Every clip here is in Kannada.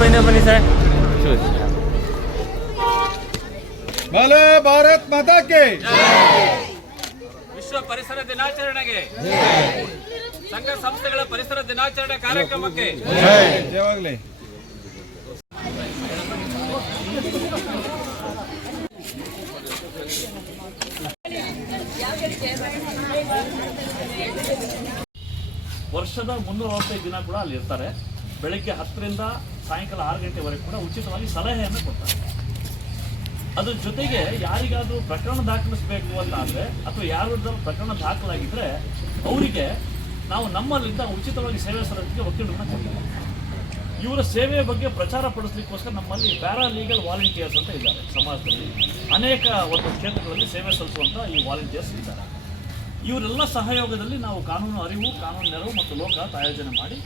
पहिने बनी सर बोले भारत माता के ವಿಶ್ವ ಪರಿಸರ ದಿನಾಚರಣೆಗೆ ಸಂಘ ಸಂಸ್ಥೆಗಳ ಪರಿಸರ ದಿನಾಚರಣೆ ಕಾರ್ಯಕ್ರಮಕ್ಕೆ ಜಯವಾಗಲಿ. ವರ್ಷದ 365 ದಿನ ಕೂಡ ಅಲ್ಲಿ ಇರ್ತಾರೆ. ಬೆಳಗ್ಗೆ 10ರಿಂದ ಸಾಯಂಕಾಲ 6 ಗಂಟೆವರೆಗೆ ಕೂಡ ಉಚಿತವಾಗಿ ಸಲಹೆಯನ್ನು ಕೊಡ್ತಾರೆ. ಅದ್ರ ಜೊತೆಗೆ ಯಾರಿಗಾದ್ರೂ ಪ್ರಕರಣ ದಾಖಲಿಸಬೇಕು ಅಂತ ಆದರೆ ಅಥವಾ ಯಾರಾದ್ರೂ ಪ್ರಕರಣ ದಾಖಲಾಗಿದ್ರೆ ಅವರಿಗೆ ನಾವು ನಮ್ಮಲ್ಲಿಂದ ಉಚಿತವಾಗಿ ಸೇವೆ ಸಲ್ಲಿಸಲಿಕ್ಕೆ ಒತ್ತಡವನ್ನು ಕೊಡ್ತೀವಿ. ಇವರ ಸೇವೆಯ ಬಗ್ಗೆ ಪ್ರಚಾರ ಪಡಿಸಲಿಕ್ಕೋಸ್ಕರ ನಮ್ಮಲ್ಲಿ ಪ್ಯಾರಾಲೀಗಲ್ ವಾಲಂಟಿಯರ್ಸ್ ಅಂತ ಇದ್ದಾರೆ. ಸಮಾಜದಲ್ಲಿ ಅನೇಕ ಒಂದು ಕ್ಷೇತ್ರಗಳಲ್ಲಿ ಸೇವೆ ಸಲ್ಲಿಸುವಂಥ ಈ ವಾಲಂಟಿಯರ್ಸ್ ಇದ್ದಾರೆ. ಇವರೆಲ್ಲ ಸಹಯೋಗದಲ್ಲಿ ನಾವು ಕಾನೂನು ಅರಿವು, ಕಾನೂನು ನೆರವು ಮತ್ತು ಲೋಕಾಯುಕ್ತ ಆಯೋಜನೆ ಮಾಡಿ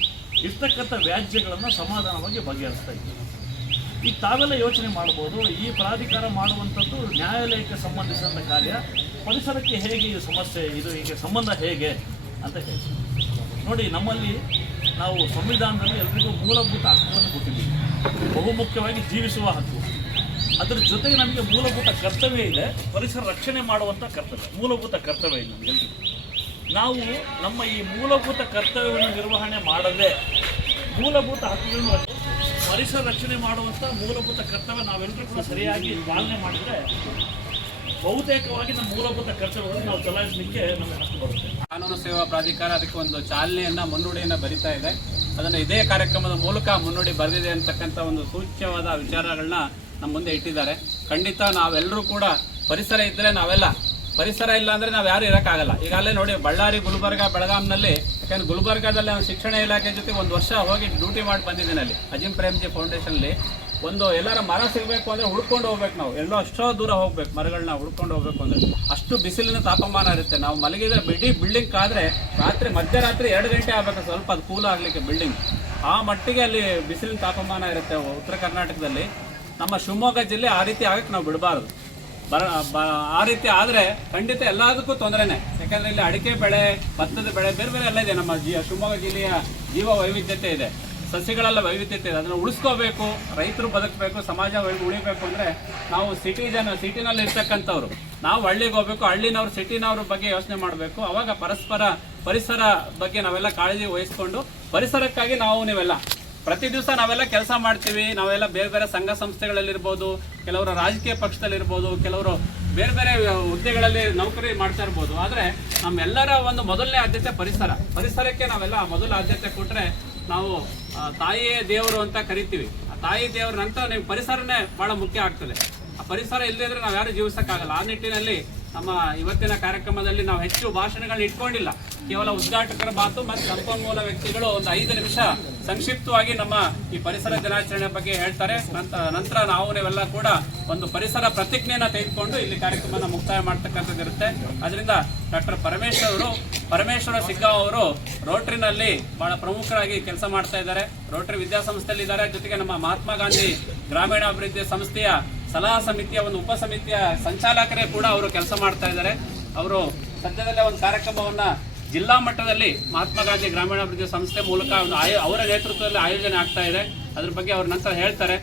ಇರ್ತಕ್ಕಂಥ ವ್ಯಾಜ್ಯಗಳನ್ನು ಸಮಾಧಾನವಾಗಿ ಬಗೆಹರಿಸ್ತಾ ಇದ್ದೀವಿ. ಈಗ ತಾವೆಲ್ಲ ಯೋಚನೆ ಮಾಡ್ಬೋದು, ಈ ಪ್ರಾಧಿಕಾರ ಮಾಡುವಂಥದ್ದು ನ್ಯಾಯಾಲಯಕ್ಕೆ ಸಂಬಂಧಿಸಿದಂಥ ಕಾರ್ಯ, ಪರಿಸರಕ್ಕೆ ಹೇಗೆ ಈ ಸಮಸ್ಯೆ ಇದು ಹೀಗೆ ಸಂಬಂಧ ಹೇಗೆ ಅಂತ ಹೇಳ್ತೀವಿ. ನೋಡಿ, ನಮ್ಮಲ್ಲಿ ನಾವು ಸಂವಿಧಾನದಲ್ಲಿ ಎಲ್ರಿಗೂ ಮೂಲಭೂತ ಹಕ್ಕುಗಳನ್ನು ಕೊಟ್ಟಿದ್ದೀವಿ. ಬಹುಮುಖ್ಯವಾಗಿ ಜೀವಿಸುವ ಹಕ್ಕು. ಅದರ ಜೊತೆಗೆ ನಮಗೆ ಮೂಲಭೂತ ಕರ್ತವ್ಯ ಇದೆ, ಪರಿಸರ ರಕ್ಷಣೆ ಮಾಡುವಂಥ ಕರ್ತವ್ಯ, ಮೂಲಭೂತ ಕರ್ತವ್ಯ ಇದೆ ನಮಗೆಲ್ಲರಿಗೂ. ನಾವು ನಮ್ಮ ಈ ಮೂಲಭೂತ ಕರ್ತವ್ಯವನ್ನು ನಿರ್ವಹಣೆ ಮಾಡದೆ ಮೂಲಭೂತ ಹಕ್ಕುಗಳನ್ನು ಪರಿಸರ ರಕ್ಷಣೆ ಮಾಡುವಂಥ ಮೂಲಭೂತ ಕರ್ತವ್ಯ ನಾವೆಲ್ಲರೂ ಕೂಡ ಸರಿಯಾಗಿ ಪಾಲನೆ ಮಾಡಿದರೆ ಬಹುತೇಕವಾಗಿ ನಮ್ಮ ಮೂಲಭೂತ ಕರ್ತವ್ಯಗಳನ್ನು ನಾವು ಚಲಾಯಿಸಲಿಕ್ಕೆ ನಮಗೆ ಹಕ್ಕು ಬರುತ್ತೆ. ಕಾನೂನು ಸೇವಾ ಪ್ರಾಧಿಕಾರ ಅದಕ್ಕೆ ಒಂದು ಚಾಲನೆಯನ್ನು, ಮುನ್ನುಡಿಯನ್ನು ಬರಿತಾ ಇದೆ. ಅದನ್ನು ಇದೇ ಕಾರ್ಯಕ್ರಮದ ಮೂಲಕ ಮುನ್ನುಡಿ ಬರೆದಿದೆ ಅಂತಕ್ಕಂಥ ಒಂದು ಸೂಚ್ಯವಾದ ವಿಚಾರಗಳನ್ನ ನಮ್ಮ ಮುಂದೆ ಇಟ್ಟಿದ್ದಾರೆ. ಖಂಡಿತ ನಾವೆಲ್ಲರೂ ಕೂಡ ಪರಿಸರ ಇದ್ದರೆ ನಾವೆಲ್ಲ, ಪರಿಸರ ಇಲ್ಲ ಅಂದರೆ ನಾವು ಯಾರು ಇರೋಕ್ಕಾಗಲ್ಲ. ಈಗಾಗಲೇ ನೋಡಿ, ಬಳ್ಳಾರಿ, ಗುಲ್ಬರ್ಗ, ಬೆಳಗಾಂನಲ್ಲಿ, ಯಾಕಂದರೆ ಗುಲ್ಬರ್ಗಾದಲ್ಲಿ ನಾನು ಶಿಕ್ಷಣ ಇಲಾಖೆ ಜೊತೆ ಒಂದು ವರ್ಷ ಹೋಗಿ ಡ್ಯೂಟಿ ಮಾಡಿ ಬಂದಿದ್ದೀನಿ. ಅಲ್ಲಿ ಅಜಿಂ ಪ್ರೇಮ್ಜಿ ಫೌಂಡೇಶನ್ಲಿ ಒಂದು ಎಲ್ಲರ ಮರ ಸಿಗಬೇಕು ಅಂದರೆ ಹುಡ್ಕೊಂಡು ಹೋಗ್ಬೇಕು, ನಾವು ಎಲ್ಲೋ ಅಷ್ಟೋ ದೂರ ಹೋಗ್ಬೇಕು, ಮರಗಳನ್ನ ಹುಡ್ಕೊಂಡು ಹೋಗ್ಬೇಕು ಅಂದರೆ ಅಷ್ಟು ಬಿಸಿಲಿನ ತಾಪಮಾನ ಇರುತ್ತೆ. ನಾವು ಮಲಗಿದ್ರೆ ಬಿಲ್ಡಿಂಗ್ ಆದರೆ ರಾತ್ರಿ ಮಧ್ಯರಾತ್ರಿ 2 ಗಂಟೆ ಆಗಬೇಕು ಸ್ವಲ್ಪ ಅದು ಕೂಲ್ ಆಗಲಿಕ್ಕೆ ಬಿಲ್ಡಿಂಗ್. ಆ ಮಟ್ಟಿಗೆ ಅಲ್ಲಿ ಬಿಸಿಲಿನ ತಾಪಮಾನ ಇರುತ್ತೆ ಉತ್ತರ ಕರ್ನಾಟಕದಲ್ಲಿ. ನಮ್ಮ ಶಿವಮೊಗ್ಗ ಜಿಲ್ಲೆ ಆ ರೀತಿ ಆಗಕ್ಕೆ ನಾವು ಬಿಡಬಾರ್ದು. ಆ ರೀತಿ ಆದರೆ ಖಂಡಿತ ಎಲ್ಲದಕ್ಕೂ ತೊಂದರೆನೇ. ಯಾಕಂದರೆ ಇಲ್ಲಿ ಅಡಿಕೆ ಬೆಳೆ, ಭತ್ತದ ಬೆಳೆ, ಬೇರೆ ಬೇರೆ ಎಲ್ಲ ಇದೆ. ನಮ್ಮ ಶಿವಮೊಗ್ಗ ಜಿಲ್ಲೆಯ ಜೀವ ವೈವಿಧ್ಯತೆ ಇದೆ, ಸಸ್ಯಗಳೆಲ್ಲ ವೈವಿಧ್ಯತೆ ಇದೆ. ಅದನ್ನು ಉಳಿಸ್ಕೋಬೇಕು, ರೈತರು ಬದುಕಬೇಕು, ಸಮಾಜ ಉಳಿಬೇಕು ಅಂದರೆ ನಾವು ಸಿಟಿನಲ್ಲಿ ಇರ್ತಕ್ಕಂಥವ್ರು ನಾವು ಹಳ್ಳಿಗೆ ಹೋಗ್ಬೇಕು, ಹಳ್ಳಿನವ್ರು ಸಿಟಿನವ್ರ ಬಗ್ಗೆ ಯೋಚನೆ ಮಾಡಬೇಕು. ಅವಾಗ ಪರಿಸರ ಬಗ್ಗೆ ನಾವೆಲ್ಲ ಕಾಳಜಿ ವಹಿಸ್ಕೊಂಡು ಪರಿಸರಕ್ಕಾಗಿ ನೀವೆಲ್ಲ ಪ್ರತಿ ದಿವಸ ನಾವೆಲ್ಲ ಕೆಲಸ ಮಾಡ್ತೀವಿ. ನಾವೆಲ್ಲ ಬೇರೆ ಬೇರೆ ಸಂಘ ಸಂಸ್ಥೆಗಳಲ್ಲಿರ್ಬೋದು, ಕೆಲವರು ರಾಜಕೀಯ ಪಕ್ಷದಲ್ಲಿರ್ಬೋದು, ಕೆಲವರು ಬೇರೆ ಬೇರೆ ಹುದ್ದೆಗಳಲ್ಲಿ ನೌಕರಿ ಮಾಡ್ತಾ ಇರ್ಬೋದು. ಆದರೆ ನಮ್ಮೆಲ್ಲರ ಒಂದು ಮೊದಲನೇ ಆದ್ಯತೆ ಪರಿಸರಕ್ಕೆ ನಾವೆಲ್ಲ ಮೊದಲ ಆದ್ಯತೆ ಕೊಟ್ಟರೆ ನಾವು ತಾಯಿಯೇ ದೇವರು ಅಂತ ಕರಿತೀವಿ. ಆ ತಾಯಿ ದೇವರ ನಂತರ ನೀವು ಪರಿಸರನೇ ಭಾಳ ಮುಖ್ಯ ಆಗ್ತದೆ. ಆ ಪರಿಸರ ಇಲ್ಲದಿದ್ರೆ ನಾವು ಯಾರು ಜೀವಿಸೋಕ್ಕಾಗಲ್ಲ. ಆ ನಿಟ್ಟಿನಲ್ಲಿ ನಮ್ಮ ಇವತ್ತಿನ ಕಾರ್ಯಕ್ರಮದಲ್ಲಿ ನಾವು ಹೆಚ್ಚು ಭಾಷಣಗಳನ್ನ ಇಟ್ಕೊಂಡಿಲ್ಲ, ಕೇವಲ ಉದ್ಘಾಟಕರ ಮಾತು ಮತ್ತು ಸಂಪನ್ಮೂಲ ವ್ಯಕ್ತಿಗಳು ಒಂದು 5 ನಿಮಿಷ ಸಂಕ್ಷಿಪ್ತವಾಗಿ ನಮ್ಮ ಈ ಪರಿಸರ ದಿನಾಚರಣೆ ಬಗ್ಗೆ ಹೇಳ್ತಾರೆ. ನಂತರ ನೀವೆಲ್ಲ ಕೂಡ ಒಂದು ಪರಿಸರ ಪ್ರತಿಜ್ಞೆಯನ್ನು ತೆಗೆದುಕೊಂಡು ಇಲ್ಲಿ ಕಾರ್ಯಕ್ರಮನ ಮುಕ್ತಾಯ ಮಾಡ್ತಕ್ಕಂಥದ್ದು ಇರುತ್ತೆ. ಅದರಿಂದ ಡಾಕ್ಟರ್ ಪರಮೇಶ್ವರ ಸಿಗ್ಗಾಂವ್ ಅವರು ರೋಟರಿನಲ್ಲಿ ಬಹಳ ಪ್ರಮುಖರಾಗಿ ಕೆಲಸ ಮಾಡ್ತಾ ಇದ್ದಾರೆ. ರೋಟರಿ ವಿದ್ಯಾಸಂಸ್ಥೆಯಲ್ಲಿ ಇದ್ದಾರೆ. ಜೊತೆಗೆ ನಮ್ಮ ಮಹಾತ್ಮ ಗಾಂಧಿ ಗ್ರಾಮೀಣಾಭಿವೃದ್ಧಿ ಸಂಸ್ಥೆಯ ಸಲಹಾ ಸಮಿತಿಯ ಒಂದು ಉಪಸಮಿತಿಯ ಸಂಚಾಲಕರೇ ಕೂಡ ಅವರು ಕೆಲಸ ಮಾಡ್ತಾ ಇದ್ದಾರೆ. ಅವರು ಸದ್ಯದಲ್ಲೇ ಒಂದು ಕಾರ್ಯಕ್ರಮವನ್ನು ಜಿಲ್ಲಾ ಮಟ್ಟದಲ್ಲಿ ಮಹಾತ್ಮ ಗಾಂಧಿ ಗ್ರಾಮೀಣಾಭಿವೃದ್ಧಿ ಸಂಸ್ಥೆ ಮೂಲಕ ಒಂದು ಅವರ ನೇತೃತ್ವದಲ್ಲಿ ಆಯೋಜನೆ ಆಗ್ತಾ ಇದೆ. ಅದ್ರ ಬಗ್ಗೆ ಅವ್ರ ನಂತರ ಹೇಳ್ತಾರೆ.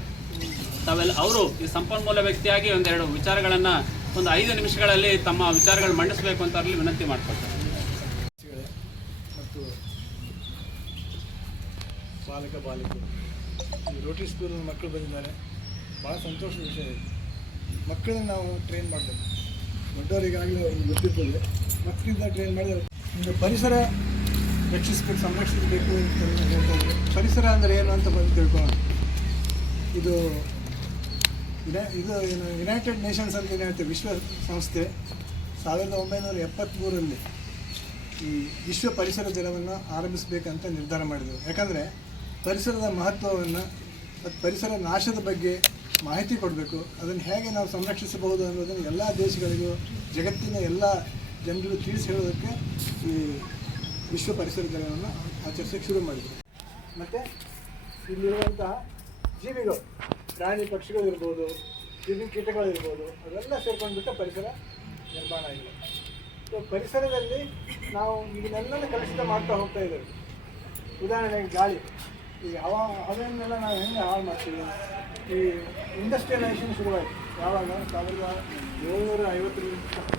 ತಾವೆಲ್ಲ ಅವರು ಈ ಸಂಪನ್ಮೂಲ ವ್ಯಕ್ತಿಯಾಗಿ ಒಂದೆರಡು ವಿಚಾರಗಳನ್ನು ಒಂದು 5 ನಿಮಿಷಗಳಲ್ಲಿ ತಮ್ಮ ವಿಚಾರಗಳು ಮಂಡಿಸಬೇಕು ಅಂತ ಅಲ್ಲಿ ವಿನಂತಿ ಮಾಡ್ಕೊಳ್ತಾರೆ. ಮತ್ತು ಬಾಲಿಕರು ಈ ರೋಟರಿ ಸ್ಕೂಲ್ ಮಕ್ಕಳು ಬಂದಿದ್ದಾರೆ. ಭಾಳ ಸಂತೋಷದ ವಿಷಯ ಇದೆ. ಮಕ್ಕಳನ್ನ ನಾವು ಟ್ರೈನ್ ಮಾಡಬೇಕು. ದೊಡ್ಡವರಿಗಾಗಲೇ ಅವ್ರಿಗೆ ಗೊತ್ತಿರ್ತದೆ, ಮಕ್ಕಳಿಂದ ಟ್ರೈನ್ ಮಾಡಿದರೆ ಈಗ ಪರಿಸರ ರಕ್ಷಿಸಬೇಕು, ಸಂರಕ್ಷಿಸಬೇಕು ಅಂತ ಹೇಳ್ತಾ ಇದ್ದಾರೆ. ಪರಿಸರ ಅಂದರೆ ಏನು ಅಂತ ಬಂದು ತಿಳ್ಕೊಳ್ಳೋಣ. ಇದು ಏನು ಯುನೈಟೆಡ್ ನೇಷನ್ಸ್ ಅಂತ ಏನು ಹೇಳ್ತೀವಿ, ವಿಶ್ವ ಸಂಸ್ಥೆ 1973ರಲ್ಲಿ ಈ ವಿಶ್ವ ಪರಿಸರ ದಿನವನ್ನು ಆರಂಭಿಸಬೇಕಂತ ನಿರ್ಧಾರ ಮಾಡಿದರು. ಯಾಕಂದರೆ ಪರಿಸರದ ಮಹತ್ವವನ್ನು ಮತ್ತು ಪರಿಸರ ನಾಶದ ಬಗ್ಗೆ ಮಾಹಿತಿ ಕೊಡಬೇಕು. ಅದನ್ನು ಹೇಗೆ ನಾವು ಸಂರಕ್ಷಿಸಬಹುದು ಅನ್ನೋದನ್ನು ಎಲ್ಲ ದೇಶಗಳಿಗೂ, ಜಗತ್ತಿನ ಎಲ್ಲ ಜನರಿಗೂ ತಿಳಿಸಿ ಹೇಳೋದಕ್ಕೆ ಈ ವಿಶ್ವ ಪರಿಸರ ದಿನವನ್ನು ಆಚರಿಸೋಕ್ಕೆ ಶುರು ಮಾಡಿದರು. ಮತ್ತು ಇಲ್ಲಿರುವಂತಹ ಜೀವಿಗಳು, ಪ್ರಾಣಿ ಪಕ್ಷಿಗಳಿರ್ಬೋದು, ಕೀಟಗಳಿರ್ಬೋದು, ಅವೆಲ್ಲ ಸೇರ್ಕೊಂಡ್ಬಿಟ್ಟು ಪರಿಸರ ನಿರ್ಮಾಣ ಆಗಿದೆ. ಸೊ ಪರಿಸರದಲ್ಲಿ ನಾವು ಇದನ್ನೆಲ್ಲ ಕಲುಷಿತ ಮಾಡ್ತಾ ಹೋಗ್ತಾ ಇದ್ದೇವೆ. ಉದಾಹರಣೆಗೆ ಈ ಅವನ್ನೆಲ್ಲ ನಾವು ಹೆಂಗೆ ಹಾಳು ಮಾಡ್ತೀವಿ? ಈ ಇಂಡಸ್ಟ್ರಿಯಲೈಸೇಷನ್ ಶುರುವಾಯಿತು ಯಾವಾಗ 1750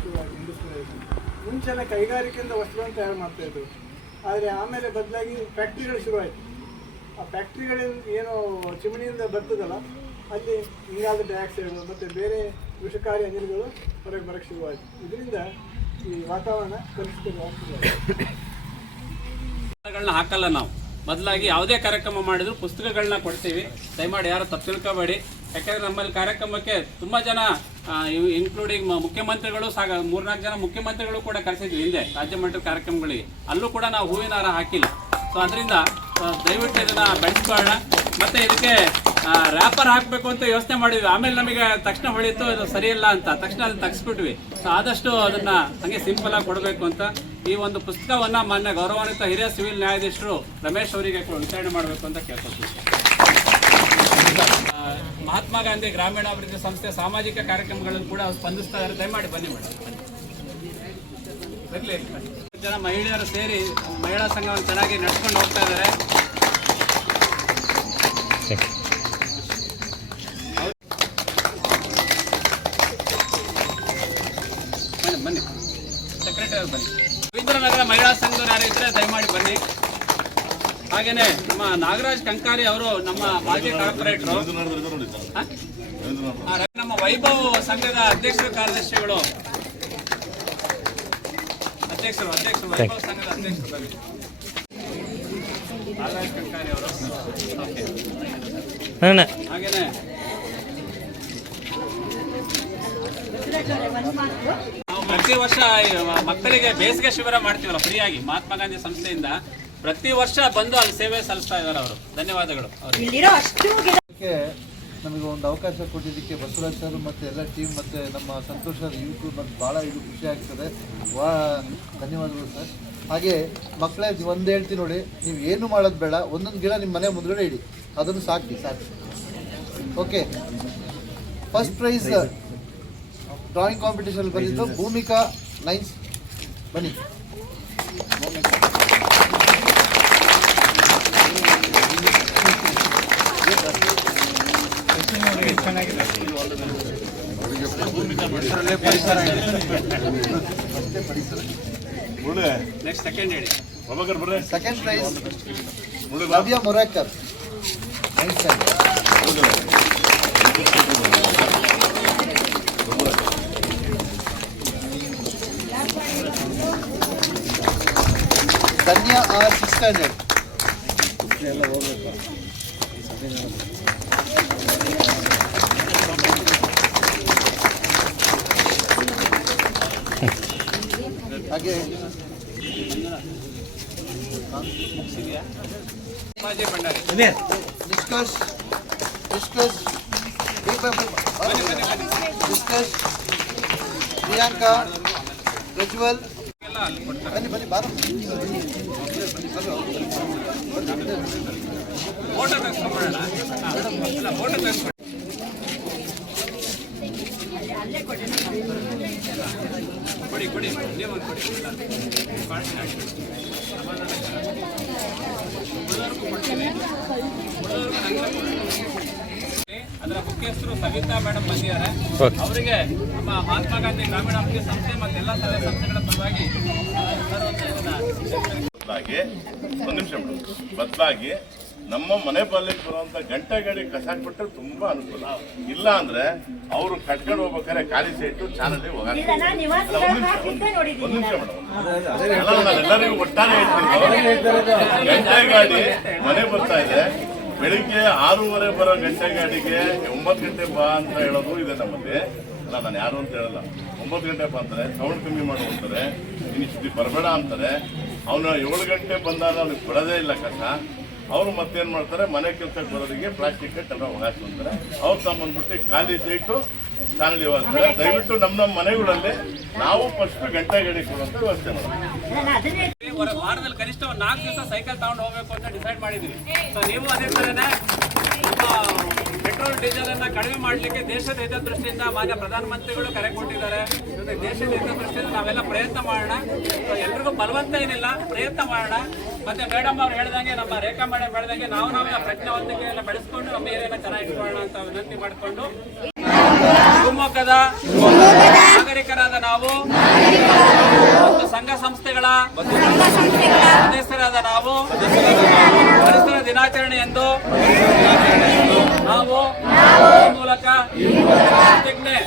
ಶುರುವಾಯಿತು ಇಂಡಸ್ಟ್ರಿಯಲೈಸೇಷನ್. ಮುಂಚೆಲ್ಲ ಕೈಗಾರಿಕೆಯಿಂದ ವಸ್ತುಗಳನ್ನು ತಯಾರು ಮಾಡ್ತಾಯಿದ್ರು. ಆದರೆ ಆಮೇಲೆ ಬದಲಾಗಿ ಫ್ಯಾಕ್ಟ್ರಿಗಳು ಶುರುವಾಯಿತು. ಆ ಫ್ಯಾಕ್ಟ್ರಿಗಳಿಂದ ಏನೋ ಚಿಮಣಿಯಿಂದ ಬರ್ತದಲ್ಲ, ಅಲ್ಲಿ ಇಂಗಾಲದ ಡೈಆಕ್ಸೈಡ್ ಮತ್ತು ಬೇರೆ ವಿಷಕಾರಿ ಅನಿಲಗಳು ಹೊರಗೆ ಬರೋಕ್ಕೆ ಶುರುವಾಯಿತು. ಇದರಿಂದ ಈ ವಾತಾವರಣ ಕಲುಷಿತವಾಗ್ತದೆ. ಹಾಕಲ್ಲ ನಾವು, ಬದಲಾಗಿ ಯಾವುದೇ ಕಾರ್ಯಕ್ರಮ ಮಾಡಿದ್ರು ಪುಸ್ತಕಗಳನ್ನ ಕೊಡ್ತೀವಿ. ದಯಮಾಡಿ ಯಾರು ತಪ್ಪು ತಿಳ್ಕೊಬೇಡಿ. ಯಾಕಂದರೆ ನಮ್ಮಲ್ಲಿ ಕಾರ್ಯಕ್ರಮಕ್ಕೆ ತುಂಬ ಜನ ಇನ್ಕ್ಲೂಡಿಂಗ್ ಮುಖ್ಯಮಂತ್ರಿಗಳು 3-4 ಜನ ಮುಖ್ಯಮಂತ್ರಿಗಳು ಕೂಡ ಕರೆಸಿದ್ವಿ ಹಿಂದೆ ರಾಜ್ಯ ಮಟ್ಟದ ಕಾರ್ಯಕ್ರಮಗಳಿಗೆ. ಅಲ್ಲೂ ಕೂಡ ನಾವು ಹೂವಿನ ಹಾರ ಹಾಕಿಲ್ಲ. ಸೊ ಅದರಿಂದ ದಯವಿಟ್ಟು ಇದನ್ನು ಬೆಳೆಸ್ಕೊಳ್ಳೋಣ. ಮತ್ತು ಇದಕ್ಕೆ ರ್ಯಾಪರ್ ಹಾಕಬೇಕು ಅಂತ ಯೋಚನೆ ಮಾಡಿದ್ವಿ. ಆಮೇಲೆ ನಮಗೆ ತಕ್ಷಣ ಹೊಳಿತು ಇದು ಸರಿಯಿಲ್ಲ ಅಂತ, ತಕ್ಷಣ ಅದನ್ನು ತೆಗೆಸ್ಬಿಟ್ವಿ. ಸೊ ಆದಷ್ಟು ಅದನ್ನು ಹಾಗೆ ಸಿಂಪಲ್ ಆಗಿ ಕೊಡಬೇಕು ಅಂತ ಈ ಒಂದು ಪುಸ್ತಕವನ್ನು ಮಾನ್ಯ ಗೌರವಾನ್ವಿತ ಹಿರಿಯ ಸಿವಿಲ್ ನ್ಯಾಯಾಧೀಶರು ರಮೇಶ್ ಅವರಿಗೆ ವಿತರಣೆ ಮಾಡಬೇಕು ಅಂತ ಕೇಳ್ಕೊತೀವಿ. ಮಹಾತ್ಮ ಗಾಂಧಿ ಗ್ರಾಮೀಣಾಭಿವೃದ್ಧಿ ಸಂಸ್ಥೆ ಸಾಮಾಜಿಕ ಕಾರ್ಯಕ್ರಮಗಳನ್ನು ಕೂಡ ಸ್ಪಂದಿಸ್ತಾ ಇದ್ದಾರೆ. ದಯಮಾಡಿ ಬನ್ನಿ ಮೇಡಮ್. ಬರಲಿ. ಜನ ಮಹಿಳೆಯರು ಸೇರಿ ಮಹಿಳಾ ಸಂಘವನ್ನು ಚೆನ್ನಾಗಿ ನಡೆಸ್ಕೊಂಡು ಹೋಗ್ತಾ ಇದ್ದಾರೆ. ಬನ್ನಿ ಸೆಕ್ರೆಟರಿ ಬನ್ನಿ. ರವೀಂದ್ರನಗರ ಮಹಿಳಾ ಸಂಘದವ್ರು ಯಾರು ಇದ್ರೆ ದಯಮಾಡಿ ಬನ್ನಿ. ಹಾಗೇನೆ ನಮ್ಮ ನಾಗರಾಜ್ ಕಂಕಾರಿ ಅವರು ನಮ್ಮ ಮಾಜಿ ಕಾರ್ಪೊರೇಟರು. ನಮ್ಮ ವೈಭವ್ ಸಂಘದ ಅಧ್ಯಕ್ಷರು ಕಾರ್ಯದರ್ಶಿಗಳು ಅಧ್ಯಕ್ಷರು ವೈಭವ್ ಸಂಘದ ಅಧ್ಯಕ್ಷರು ನಾಗರಾಜ್ ಕಂಕಾರಿ ಅವರು. ಹಾಗೇನೆ ನಾವು ಪ್ರತಿ ವರ್ಷ ಮಕ್ಕಳಿಗೆ ಬೇಸಿಗೆ ಶಿಬಿರ ಮಾಡ್ತೀವಲ್ಲ ಫ್ರೀಯಾಗಿ ಮಹಾತ್ಮ ಗಾಂಧಿ ಸಂಸ್ಥೆಯಿಂದ. ಪ್ರತಿ ವರ್ಷ ಬಂದು ಅಲ್ಲಿ ಸೇವೆ ಸಲ್ಲಿಸ್ತಾ ಇದ್ದಾರೆ ಅವರು. ಧನ್ಯವಾದಗಳು. ನಮಗೆ ಒಂದು ಅವಕಾಶ ಕೊಟ್ಟಿದ್ದಕ್ಕೆ ಬಸವರಾಜ್ ಸರ್ ಮತ್ತು ಎಲ್ಲ ಟೀಮ್ ಮತ್ತು ನಮ್ಮ ಸಂತೋಷ್ ಸರ್ ಇವಕ್ಕೂ ಮತ್ತು ಭಾಳ ಇದು ಖುಷಿ ಆಗ್ತದೆ. ಧನ್ಯವಾದಗಳು ಸರ್. ಹಾಗೆ ಮಕ್ಕಳೇ ಒಂದು ಹೇಳ್ತೀನಿ ನೋಡಿ, ನೀವು ಏನು ಮಾಡೋದು ಬೇಡ, ಒಂದೊಂದು ಗಿಡ ನಿಮ್ಮ ಮನೆ ಮುಂದ್ಗಡೆ ಇಡಿ, ಅದನ್ನು ಸಾಕಿ. Okay. First prize drawing competition ಬಂದಿದ್ದು ಭೂಮಿಕಾ ಲೈನ್ಸ್. ಬನ್ನಿ. ಸೆಕೆಂಡ್ ಪ್ರೈಸ್ ನವ್ಯ ಮೊರಾಕರ್. ಧನ್ಯ ಆರ್ 6th standard. ಹಾಗೆ ನಿಷ್ಕರ್ಷ್ ಪ್ರಿಯಾಂಕಾ ಪ್ರಜ್ವಲ್ ಬನ್ನಿ ಬನ್ನಿ ಬಾರ. ಕೊಡಿ ನೀವು ಕೊಡಿ. ಅದರ ಮುಖ್ಯಸ್ಥರು ಸವಿತಾ ಮೇಡಮ್ ಬಂದಿದ್ದಾರೆ. ಅವರಿಗೆ ನಮ್ಮ ಮಹಾತ್ಮ ಗಾಂಧಿ ಗ್ರಾಮೀಣಾಭಿವೃದ್ಧಿ ಸಂಸ್ಥೆ ಮತ್ತು ಎಲ್ಲ ಸ್ಥಳೀಯ ಸಂಸ್ಥೆಗಳ ಪರವಾಗಿ ಬದಲಾಗಿ ನಮ್ಮ ಮನೆ ಬಾಲ್ಯಕ್ಕೆ ಬರುವಂತ ಗಂಟೆ ಗಾಡಿ ಕಸ ಕೊಟ್ಟರೆ ತುಂಬಾ ಅನುಕೂಲ. ಇಲ್ಲ ಅಂದ್ರೆ ಅವರು ಕಟ್ಕೊಂಡು ಹೋಗ್ಬೇಕಾದ್ರೆ ಖಾಲಿ ಸೈಟು ಚಾನಲ್ಲಿ ಹೋಗಲ್ಲ. ಒಂದ್ ನಿಮಿಷ ಮೇಡಮ್, ನಾನೆಲ್ಲರಿಗೂ ಒಟ್ಟಾರೆ ಹೇಳ್ತೀನಿ. ಗಂಟೆ ಗಾಡಿ ಮನೆ ಬರ್ತಾ ಇದೆ, ಬೆಳಿಗ್ಗೆ 6:30 ಬರೋ ಗಂಟೆ ಗಾಡಿಗೆ 9 ಗಂಟೆ ಬಾ ಅಂತ ಹೇಳೋದು ಇದೆ ನಮ್ಮಲ್ಲಿ. ಅಲ್ಲ, ನಾನು ಯಾರು ಅಂತ ಹೇಳಲ್ಲ. 9 ಗಂಟೆ ಬಾ ಅಂತಾರೆ, ಸೌಂಡ್ ಕಮ್ಮಿ ಮಾಡು ಅಂತಾರೆ, ಇನ್ನಿಷ್ಟು ಬರಬೇಡ ಅಂತಾರೆ. ಅವನು 7 ಗಂಟೆ ಬಂದಾಗ ಅವ್ನಿಗೆ ಬಿಡೋದೇ ಇಲ್ಲ ಕಸ. ಅವರು ಮತ್ತೇನು ಮಾಡ್ತಾರೆ, ಮನೆ ಕೆಲಸಕ್ಕೆ ಬರೋರಿಗೆ ಪ್ಲಾಸ್ಟಿಕ್ ಎಲ್ಲ ಒಗಾಸಿ ಅಂತಾರೆ. ಅವ್ರು ತಮ್ಮಂದ್ಬಿಟ್ಟು ಖಾಲಿ ಸೈಟು ಚಾನಲ್ ಹೋಗ್ತಾರೆ. ದಯವಿಟ್ಟು ನಮ್ಮ ಮನೆಗಳಲ್ಲಿ ನಾವು ಫಸ್ಟ್ ಗಂಟೆ ಗಾಡಿ ಕೊಡುವಂತ ವ್ಯವಸ್ಥೆ ಮಾಡೋದು. ವಾರದಲ್ಲಿ ಕನಿಷ್ಠ 4 ದಿವಸ ಸೈಕಲ್ ತಗೊಂಡು ಹೋಗ್ಬೇಕು ಅಂತ ಡಿಸೈಡ್ ಮಾಡಿದ್ವಿ. ಸೊ ನೀವು ಅದೇ ಥರನೇ ಪೆಟ್ರೋಲ್ ಡೀಸೆಲ್ ಅನ್ನ ಕಡಿಮೆ ಮಾಡಲಿಕ್ಕೆ ದೇಶದ ಹಿತದೃಷ್ಟಿಯಿಂದ ಮಾನ್ಯ ಪ್ರಧಾನಮಂತ್ರಿಗಳು ಕರೆ ಕೊಟ್ಟಿದ್ದಾರೆ. ದೇಶದ ಹಿತದೃಷ್ಟಿಯಿಂದ ನಾವೆಲ್ಲ ಪ್ರಯತ್ನ ಮಾಡೋಣ. ಎಲ್ರಿಗೂ ಬಲವಂತ ಏನಿಲ್ಲ, ಪ್ರಯತ್ನ ಮಾಡೋಣ. ಮತ್ತೆ ಮೇಡಮ್ ಅವ್ರು ಹೇಳ್ದಂಗೆ, ನಮ್ಮ ರೇಖಾ ಮೇಡಮ್ ಹೇಳ್ದಂಗೆ ನಾವೇ ಪ್ರಜ್ಞಾವಂತಿಕೆಯನ್ನು ಬೆಳೆಸ್ಕೊಂಡು ನಮ್ಮ ಏರಿಯಾನ ಚೆನ್ನಾಗಿ ಇಟ್ಕೊಳ್ಳೋಣ ಅಂತ ವಿನಂತಿ ಮಾಡಿಕೊಂಡು, ಶಿವಮೊಗ್ಗದ ನಾಗರಿಕರಾದ ನಾವು ಮತ್ತು ಸಂಘ ಸಂಸ್ಥೆಗಳ ಸದಸ್ಯರಾದ ನಾವು ಪರಿಸರ ದಿನಾಚರಣೆಯಂದು ನಾವು ಈ ಮೂಲಕ ಪ್ರತಿಜ್ಞೆ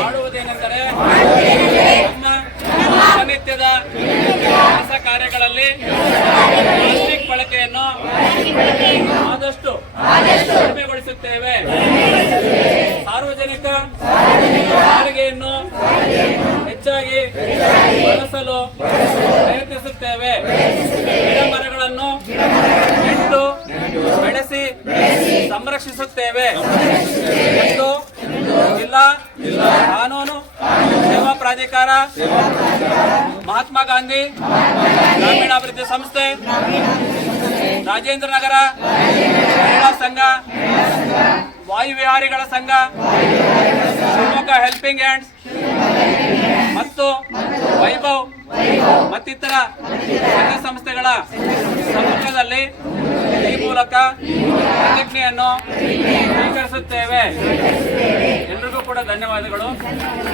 ಮಾಡುವುದೇನೆಂದರೆ, ನಮ್ಮ ದಿನನಿತ್ಯದ ಕೆಲಸ ಕಾರ್ಯಗಳಲ್ಲಿ ಪ್ಲಾಸ್ಟಿಕ್ ಬಳಕೆಯನ್ನು ಆದಷ್ಟು ಕಡಿಮೆಗೊಳಿಸುತ್ತೇವೆ. ಸಾರ್ವಜನಿಕ ಸಾರಿಗೆಯನ್ನು ಹೆಚ್ಚಾಗಿ ಬಳಸಲು ಪ್ರಯತ್ನಿಸುತ್ತೇವೆ. ಗಿಡ ಮರಗಳನ್ನು ನೆಟ್ಟು ಬೆಳೆಸಿ ಸಂರಕ್ಷಿಸುತ್ತೇವೆ ಎಂದು ಜಿಲ್ಲಾ ಕಾನೂನು ಸೇವಾ ಪ್ರಾಧಿಕಾರ, ಮಹಾತ್ಮ ಗಾಂಧಿ ಗ್ರಾಮೀಣಾಭಿವೃದ್ಧಿ ಸಂಸ್ಥೆ, ರಾಜೇಂದ್ರ ನಗರ ಮಹಿಳಾ ಸಂಘ, ವಾಯುವಿಹಾರಿಗಳ ಸಂಘ, ಶಿವಮೊಗ್ಗ ಹೆಲ್ಪಿಂಗ್ ಹ್ಯಾಂಡ್ಸ್ ಮತ್ತು ವೈಭವ್ ಮತ್ತಿತರ ಸಂಘ ಸಂಸ್ಥೆಗಳ ಸಮ್ಮುಖದಲ್ಲಿ ಈ ಮೂಲಕ ಪ್ರತಿಜ್ಞೆಯನ್ನು ಸ್ವೀಕರಿಸುತ್ತೇವೆ. ಎಲ್ರಿಗೂ ಕೂಡ ಧನ್ಯವಾದಗಳು.